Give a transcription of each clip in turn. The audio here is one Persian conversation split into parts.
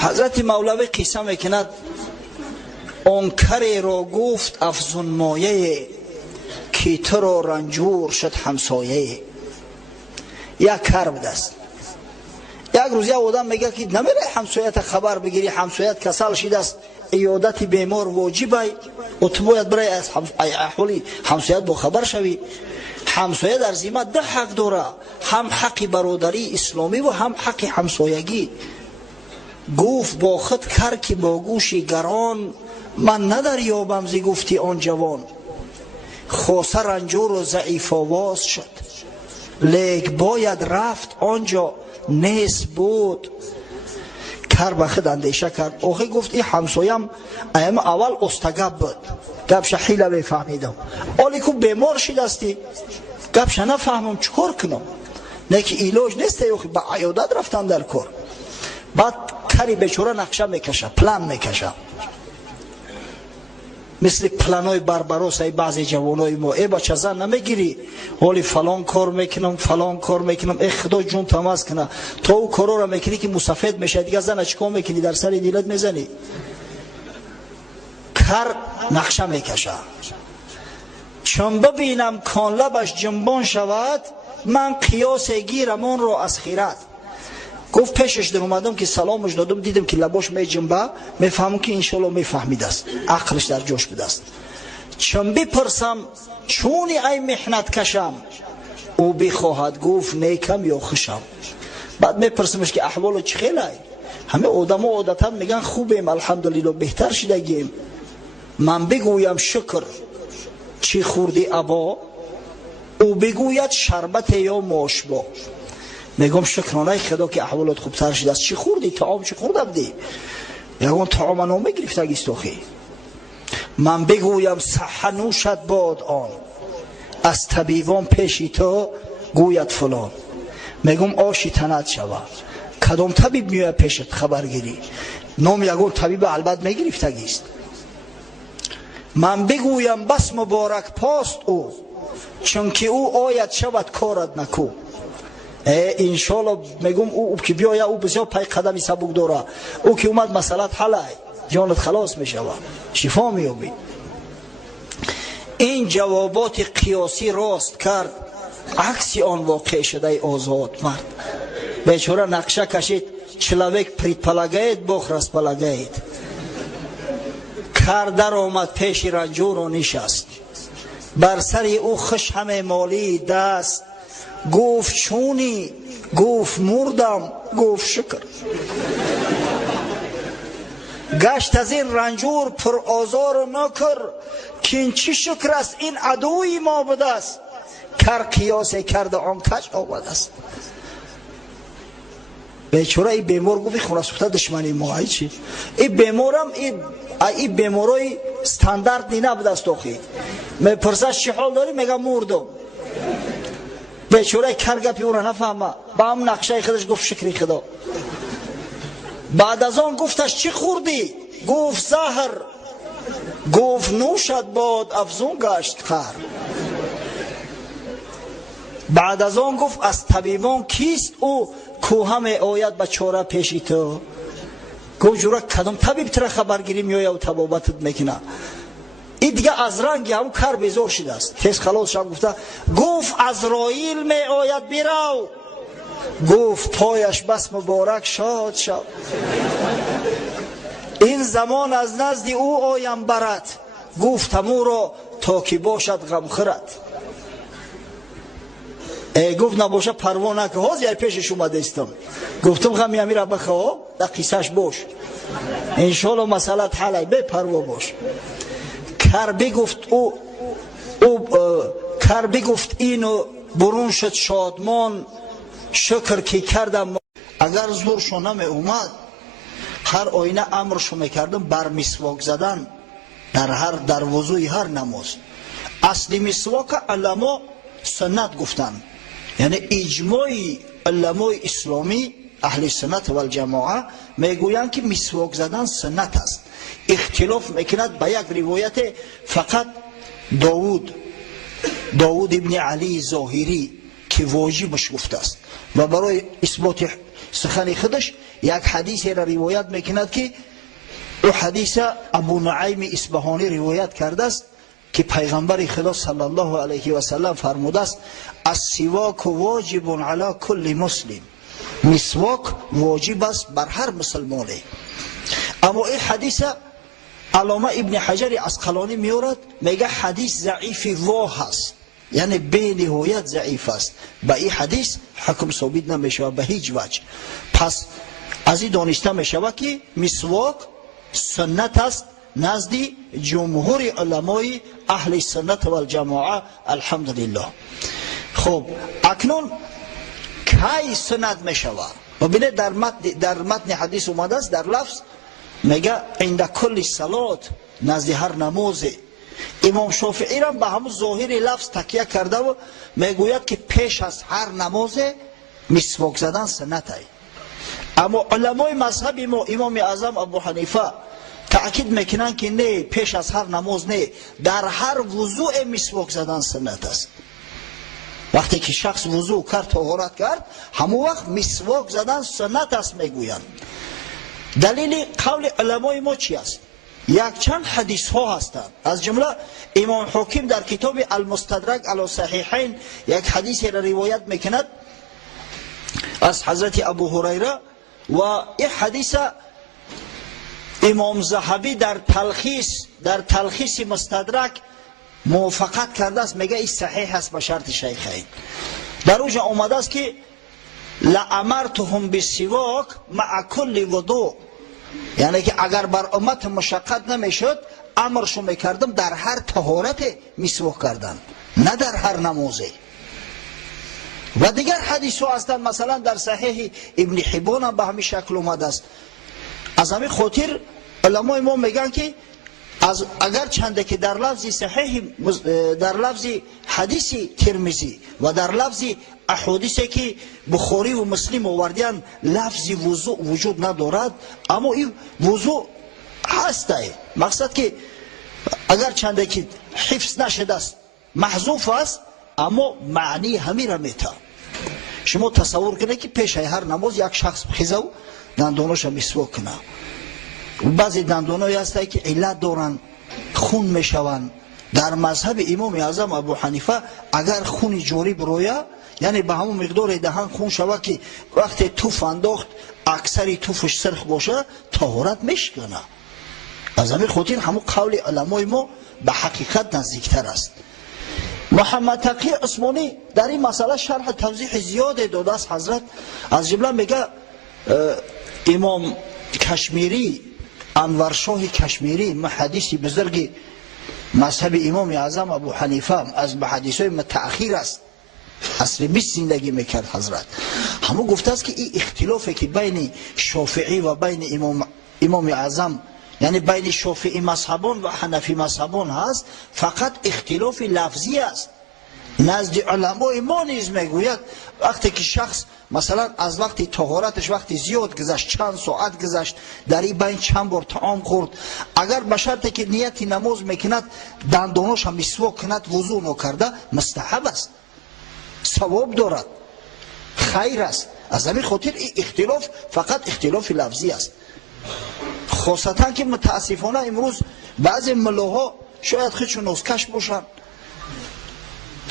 حضرت مولوی قصه میکند آن کری را گفت افزون مایه که تو را رنجور شد همسایه. یک کر بودست. یک روز یک آدم میگه که نمیره همسایت خبر بگیری، همسایت کسل شده است، عیادت بیمار واجبه و تو باید برای از احوالی همسایت با خبر شوی. همسایه در ذمه ده حق داره، هم حق برادری اسلامی و هم حق همسایگی. گفت با خود کر که با گوش گران، من ندریابم ز گفتی آن جوان. خاصه رنجور و ضعیف آواز شد، لیک باید رفت آنجا نیست بود. کر به خود اندیشه کرد، آخه گفت این همسایم ایم اول استگب بود، گپش حیله بفهمیدم، آلی که بیمار شدستی گپش نفهمم چکار کنم، نه که ایلاج نیست، به عیادت رفتم در کار. بعد کری بیچاره نقشه میکشه، پلان میکشه، مثل پلانای بربروس ای بعضی جوانای ما، ای بچه زن نمیگیری حالی فلان کار میکنم فلان کار میکنم، ای خدا جون تماس کنه، تا او کارا را میکنی که مسافد میشه دیگه زن چیکار میکنی، در سر دیلت میزنی. کر نقشه میکشه، چون ببینم کان لبش جنبان شود، من قیاس گیرم اون رو از خیرت. گفت پیشش در اومدم که سلامش دادم، دیدم که لباش می جنبه، میفهمم که انشالله میفهمید است، عقلش در جوش بوده است. چون بپرسم چونی ای محنت کشم، او بخواهد گفت نیکم یا خوشم. بعد میپرسمش که احوال چه خیلی؟ همه آدم ها عادتا میگن خوبیم الحمدلله بهتر شدگیم. من بگویم شکر چی خوردی ابا، او بگوید شربت یا ماشبا. میگم شکرانه خدا که احوالات خوبتر شده است. چی خوردی؟ طعام چی خوردم دی؟ یگون طعام نو میگرفت گیستوخی. من بگویم صحه نوشد باد آن، از طبیبان پیشی تو گوید فلان. میگم آشی تنت شود، کدام طبیب میاد پیشت خبرگیری؟ نام یگون طبیب البته میگرفت گیست. من بگویم بس مبارک پاست او، چون که او آید شود کارت نکو. انشالله میگم او که بیاید او بسیار پای قدمی سبک داره، او که اومد مسئلت حل جانت خلاص میشود، شفا میابی. این جوابات قیاسی راست کرد، عکسی آن واقع شده آزاد مرد. بیچاره نقشه کشید، چلوک پرید پلگید بخرست پلگید. کردر آمد پیش رنجور و نشست، بر سر او خش همه مالی دست. گفت چونی؟ گفت مردم. گفت شکر. گشت از این رنجور پر آزار و نکر، که این چی شکر است این عدوی ما بوده است. کر قیاسه کرده آن کج آمده است. بیچاره ای بیمار گفت خونه سوخته دشمنی ما. ای چی؟ ای بیمارم ای بیمارای استانداردی نبوده است. می پرسش چی حال داری؟ میگم مردم. بیچاره کر گپی اون نفهمه، با هم نقشه خودش گفت شکری خدا. بعد از آن گفتش چی خوردی؟ گفت زهر. گفت نوشد باد افزون گشت خر. بعد از آن گفت از طبیبان کیست او، کو همه آید به چاره پیشی تو. گفت جورا کدام طبیب تر خبرگیری میآید و طبابتت میکنه. این دیگه از رنگ هم کر بیزار شده است، تیز خلاص شد. گفته گفت عزراییل می آید بیرو. گفت پایش بس مبارک شاد شد. این زمان از نزد او آیم برد، گفتم او را تا که باشد غم خورد. گفت نباشه پروا نکن، حاضر یه پیشش اومده استم. گفتم غمی همی را بخواه در قیسش باش، انشالله مسئلت حلی، بی پروا باش. کر بگفت اینو برون شد شادمان، شکر که کردم. اگر زورشو نمی اومد هر آینه امرشو میکردم بر مسواک زدن در وضوی هر نماز. اصلی مسواک علما سنت گفتن، یعنی اجماع علمای اسلامی اهل سنت و الجماعه میگویند که مسواک زدن سنت است. اختلاف میکند به یک روایت فقط داود ابن علی ظاهری که که واجبش گفته است و برای اثبات سخن خودش یک حدیث را روایت میکند که او حدیث ابو نعیم اصبهانی روایت کرده است که پیغمبر خدا صلی الله علیه و سلم فرموده است السواک واجب علی کل مسلم، مسواک واجب است بر هر مسلمانی. اما این حدیث علامه ابن حجر عسقلانی میارد میگه حدیث ضعیف واه است، یعنی به نهایت ضعیف است. به این حدیث حکم ثابت نمیشه به هیچ وجه. پس از این دانسته میشه که مسواک سنت است نزد جمهور علمای اهل سنت و الجماعه الحمدلله. خب اکنون کی سنت میشود؟ ببینید در متن حدیث اومده است در لفظ میگه عند کل صلات، نزد هر نماز. امام شافعی را به همون ظاهر لفظ تکیه کرده و میگوید که پیش از هر نماز مسواک زدن سنت است. اما علمای مذهب ما امام اعظم ابو حنیفه تأکید میکنن که نه، پیش از هر نماز نه، در هر وضوع مسواک زدن سنت است. وقتی که شخص وضوع کرد طهارت کرد همون وقت مسواک زدن سنت است میگویند. دلیل قول علمای ما چی است؟ یک چند حدیث ها هستند، از جمله امام حاکم در کتاب المستدرک علی صحیحین یک حدیث را روایت میکند از حضرت ابو هریره و این حدیث امام ذهبی در تلخیص مستدرک موافقت کرده است، میگه این صحیح است به شرط شیخین. در اوجا آمده است که لامرتهم بالسواک مع کل وضوء، یعنی که اگر بر امت مشقت نمیشد امرشو میکردم در هر طهارت مسواک کردن، نه در هر نمازی. و دیگر حدیث ها هستند، مثلا در صحیح ابن حبان هم به همین شکل اومده است. از همین خاطر علمای ما میگن که اگر چنده که در لفظ صحیح، در لفظ حدیث ترمذی و در لفظ احادیثی که بخاری و مسلم آوردن لفظ وضوء وجود ندارد، اما این وضوء هسته. مقصد که اگر چنده که حفظ نشده است محذوف است، اما معنی همین را میته. شما تصور کنه که پیش هر نماز یک شخص بخیزه و دنداناش مسواک کنه. بعضی دندانایی هسته که علت دارن، خون میشوند. در مذهب امام اعظم ابو حنیفه اگر خون جاری برویه، یعنی به همون مقدار دهان خون شود که وقتی توف انداخت اکثر توفش سرخ باشه طهارت میشکنه. از همین خاطر همون قول علمای ما به حقیقت نزدیکتر است. محمد تقی عثمانی در این مسئله شرح توضیح زیاد داده است حضرت. از جمله میگه امام کشمیری، انورشاه کشمیری، محدثی بزرگ مذهب امام اعظم ابو حنیفه، از محدثای متأخر است، عصر 20 زندگی میکرد حضرت. همون گفته است که این اختلافی که بین شافعی و بین امام اعظم، یعنی بین شافعی مذهبان و حنفی مذهبان هست، فقط اختلاف لفظی است. نزد علمای ما نیز میگوید وقتی که شخص مثلا از وقتی طهارتش وقتی زیاد گذشت، چند ساعت گذشت، در این بین چند بار طعام خورد، اگر به شرطی که نیتی نماز میکند دنداناش هم مسواک کند وضو نکرده مستحب است، ثواب دارد، خیر است. از همین خاطر این اختلاف فقط اختلاف لفظی است. خاصتا که متاسفانه امروز بعضی ملاها شاید خودشون نوزکش باشن،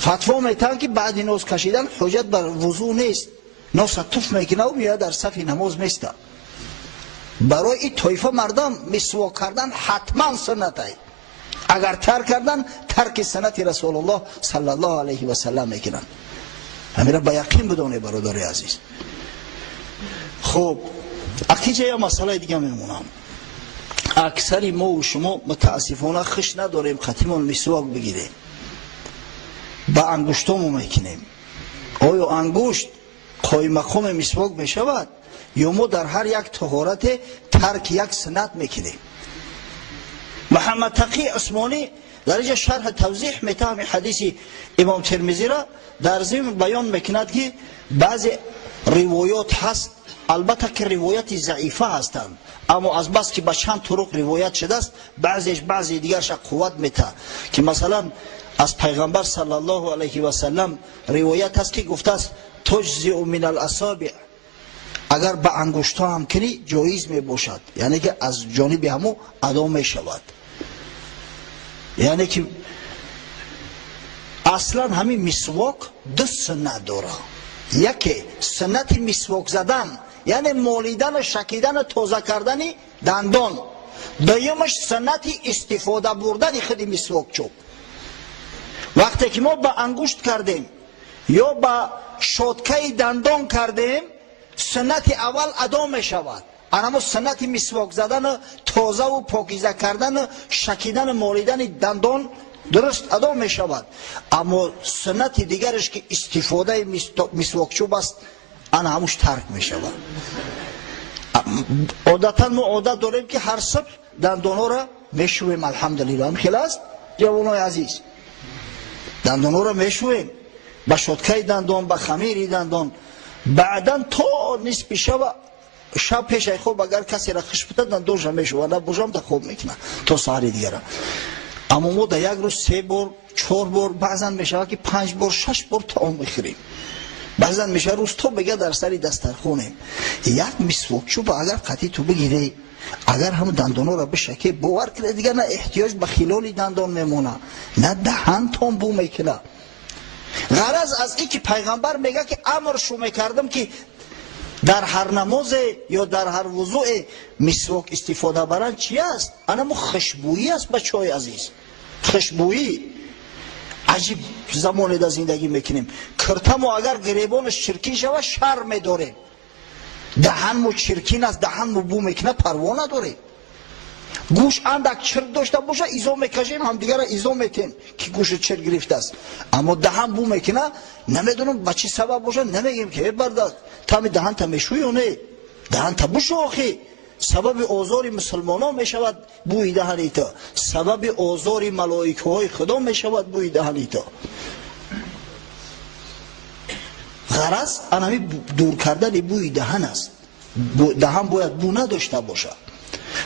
فتوا میتن که بعد نوز کشیدن حجت بر وضو نیست، نوز توف میکنه و میاد در صف نماز میسته. برای این طایفه مردم مسواک کردن حتما سنت است. اگر ترک کردن ترک سنت رسول الله صلی الله علیه و سلم میکنن. همین را به یقین بدونه برادر عزیز. خب اخیجه یا مسئله دیگه میمونم. اکثری ما و شما متاسفانه خش نداریم خطیمون مسواک بگیریم، با انگشتامو میکنیم. آیا انگشت قایم مقام مسواک میشود یا ما در هر یک طهارت ترک یک سنت میکنیم؟ محمد تقی عثمانی در اینجا شرح توضیح میتهم حدیث امام ترمذی را در ضمن بیان میکند که بعضی روایات هست، البته که روایت ضعیفه هستند، اما از بس که به چند طرق روایت شده است بعضی دیگرش قوت میده، که مثلا از پیغمبر صلی الله علیه و سلم روایت است که گفته است تجزئ من الاصابع، اگر به انگشتا هم کنی جایز می باشد، یعنی که از جانب همو ادا می شود. یعنی که اصلا همین مسواک دو سنت داره. یکی سنت مسواک زدن، یعنی مالیدن و شکیدن تازه کردن دندان. دویمش سنت استفاده بردن خود مسواک چوب. وقتی که ما با انگشت کردیم یا با شاتکه دندان کردیم، سنت اول ادا می شود. اما سنت مسواک زدن، تازه و پاکیزه کردن، شکیدن مالیدن دندان درست ادا می شود. اما سنت دیگرش که استفاده مسواک چوب است، آن هموش ترک می شود. عادتا ما عادت داریم که هر صبح دندان ها را می شویم. الحمدلله. هم خیلی است جوانای عزیز، دندان ها را می شویم با شاتکه دندان، با خمیر دندان. بعدا تا نصف شب پیش خوب اگر کسی را خش بده دندانش می شود، نه بجام تا خوب میکنه تا سحر دیگر. اما ما در یک روز 3 بار 4 بار، بعضا می شود که 5 بار 6 بار طعام میخوریم. بعضا میشه روز تو بگه در سری دسترخوانیم. یک مسواک چوب اگر قطعی تو بگیری، اگر هم دندان را بشکه، باور کنه دیگر نه احتیاج به خلال دندان میمونه، نه دهان تام بو میکنه. غرض از این که پیغمبر میگه که امر شو میکردم که در هر نماز یا در هر وضوع مسواک استفاده برن چی است؟ اما خوشبویی است بچهای عزیز. خوشبویی عجیب زمانی در زندگی میکنیم. کرتمو اگر گریبانش چرکین شود شرم داره، دهنمو چرکین است، دهنمو بو میکنه، پروا نداره. گوش اندک چرک داشته باشه ایزا میکشیم، هم دیگر ایزا میتیم که گوش چرک گرفته است. اما دهن بو میکنه، نمیدونم با چی سبب باشه، نمیگیم که بردار تامی دهن تا میشوی و نه دهن تا بشو آخی. سبب آزار مسلمانان میشود بوی دهنی تا، سبب آزار ملائکه های خدا میشود بوی دهنی تا. غرض انمی دور کردن بوی دهن است. دهن باید بو نداشته باشه.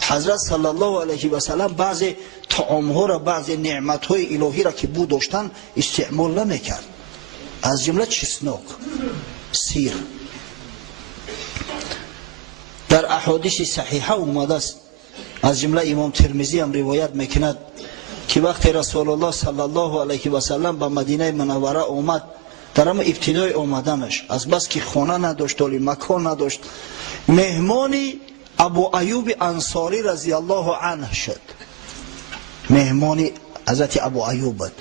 حضرت صلی الله علیه و سلم بعضی طعام ها را، بعضی نعمت های الهی را که بو داشتن استعمال نمیکرد. از جمله چسناک، سیر. در احادیث صحیحه اومده است، از جمله امام ترمذی هم روایت میکند که وقتی رسول الله صلی الله علیه و سلم به مدینه منوره اومد، در هم ابتدای آمدنش از بس که خانه نداشت، مکان نداشت، مهمانی ابو ایوب انصاری رضی الله عنه شد. مهمانی حضرت ابو ایوب بود.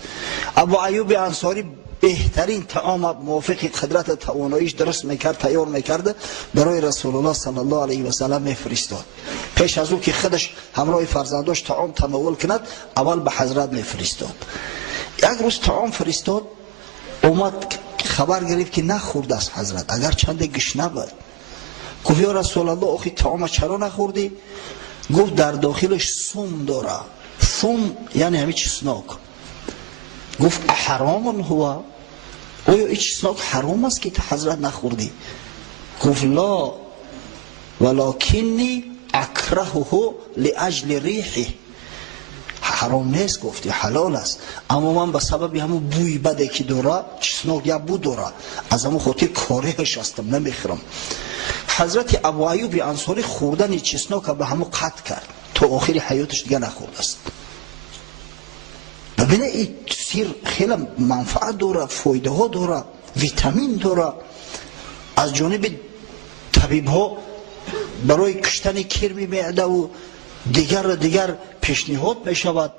ابو ایوب انصاری بهترین طعام موافق قدرت تواناییش درست میکرد، تیار میکرد، برای رسول الله صلی الله علیه و سلم میفرستاد. پیش از او که خودش همراه فرزنداش طعام تناول کند، اول به حضرت میفرستاد. یک روز طعام فرستاد، اومد خبر گرفت که نخورده است حضرت، اگر چند گشنه بود. گفت یا رسول الله آخی طعام چرا نخوردی؟ گفت در داخلش سم داره. سم یعنی همین چسناک. گفت احرام هو؟ اویا این چسناک حرام است که حضرت نخوردی؟ گفت لا ولکنی اکرهه لاجل ریحه. حرام نیست، گفتی حلال است، اما من به سبب همون بوی بده که داره، چسناک یا بو داره، از همون خاطر کارهش هستم نمیخورم. حضرت ابو ایوب انصاری خوردن چسناک به همون قطع کرد، تا آخر حیاتش دیگه نخورد است. ببینه این سیر خیلی منفعت داره، فایده ها داره، ویتامین داره. از جانب طبیب ها برای کشتن کرم معده و دیگر پیشنهاد می شود.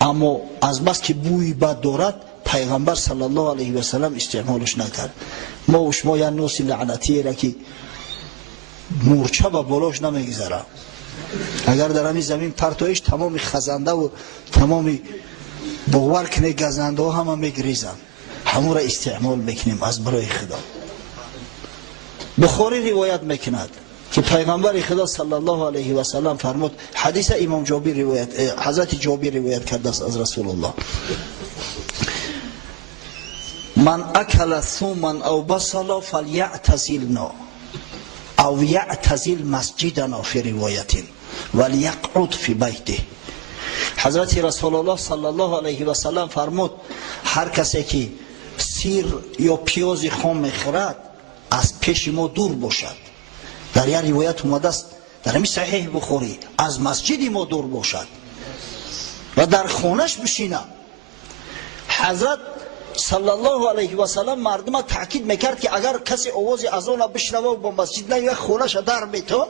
اما از بس که بوی بد دارد، پیغمبر صلی الله علیه و سلم استعمالش نکرد. ما و شما یا نوسی لعنتی را که مورچه با بالاش نمیگذاره، اگر در همین زمین پرتایش تمام خزنده و تمام باور کنه گزنده ها همه میگریزن، همون را استعمال میکنیم از برای خدا. بخاری روایت میکند که پیغمبر خدا صلی الله علیه و سلم فرمود، حدیث امام جابر روایت، حضرت جابر روایت کرده است از رسول الله، من اکل ثوما او بصلا فلیعتزلنا او یعتزل مسجدنا فی روایت ولیقعد فی بیته. حضرت رسول الله صلی الله علیه و سلم فرمود هر کسی که سیر یا پیاز خام میخورد از پیش ما دور باشد. در یک روایت اومده است در همین صحیح بخاری از مسجد ما دور باشد و در خانهش بشینه. حضرت صلی الله علیه و سلم مردم تاکید میکرد که اگر کسی آواز اذان بشنوه و با مسجد نه خونهش در میتون،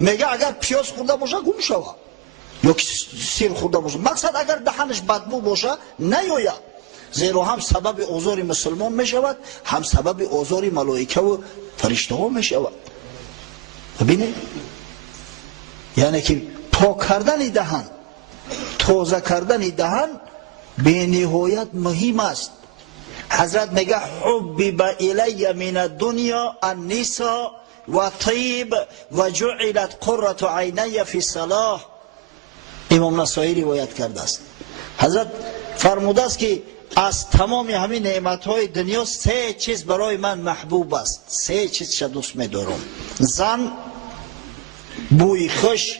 میگه اگر پیاز خورده باشه گم شوه یا سیر خورده باشه، مقصد اگر دهنش بدبو باشه نیاید، زیرا هم سبب آزار مسلمان میشود هم سبب آزار ملائکه و فرشته ها میشود. ببینید یعنی که پاک کردن دهن، تازه کردن دهن به نهایت مهم است. حضرت میگه حبب الی من الدنیا النساء و طیب و جعلت قرة عینی فی الصلاة. امام نسائی روایت کرده است. حضرت فرموده است که از تمام همین نعمتهای دنیا سه چیز برای من محبوب است، سه چیز دوست می‌دارم: زن، بوی خوش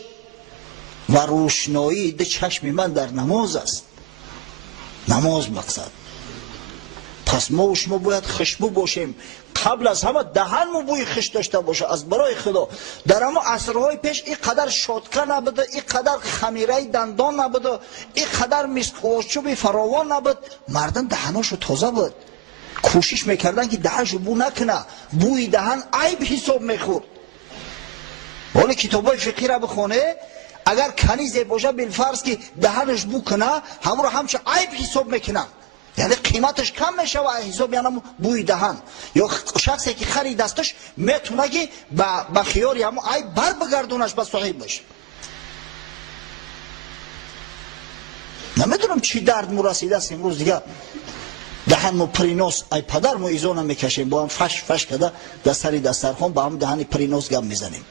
و روشنایی ده چشم من در نماز است. نماز مقصد. پس ما و شما باید خوشبو باشیم. قبل از همه دهن بوی خوش داشته باشه. از برای خدا در اما عصرهای پیش اینقدر شاتکه نبوده، اینقدر خمیره دندان نبوده، اینقدر مسکوچوب فراوان نبود، مردم دهناشو تازه بود، کوشش میکردن که دهنشو بو نکنه، بوی دهن عیب حساب میخورد. ولی کتابای فقهی را بخونه اگر کنیز باشه بالفرض که دهنش بو کنه همون رو همچه عیب حساب میکنن، یعنی قیمتش کم میشه و حساب یعنی بوی دهن. یا شخصی که خرید دستش میتونه که با خیاری همون عیب بر بگردونش به صاحبش. نمیدونم چی درد مو رسیده است امروز دیگه دهن مو پریناس ای پدر مو ایزان میکشیم با هم فش کده در سری دسترخوان با هم دهن پریناس گم میزنیم.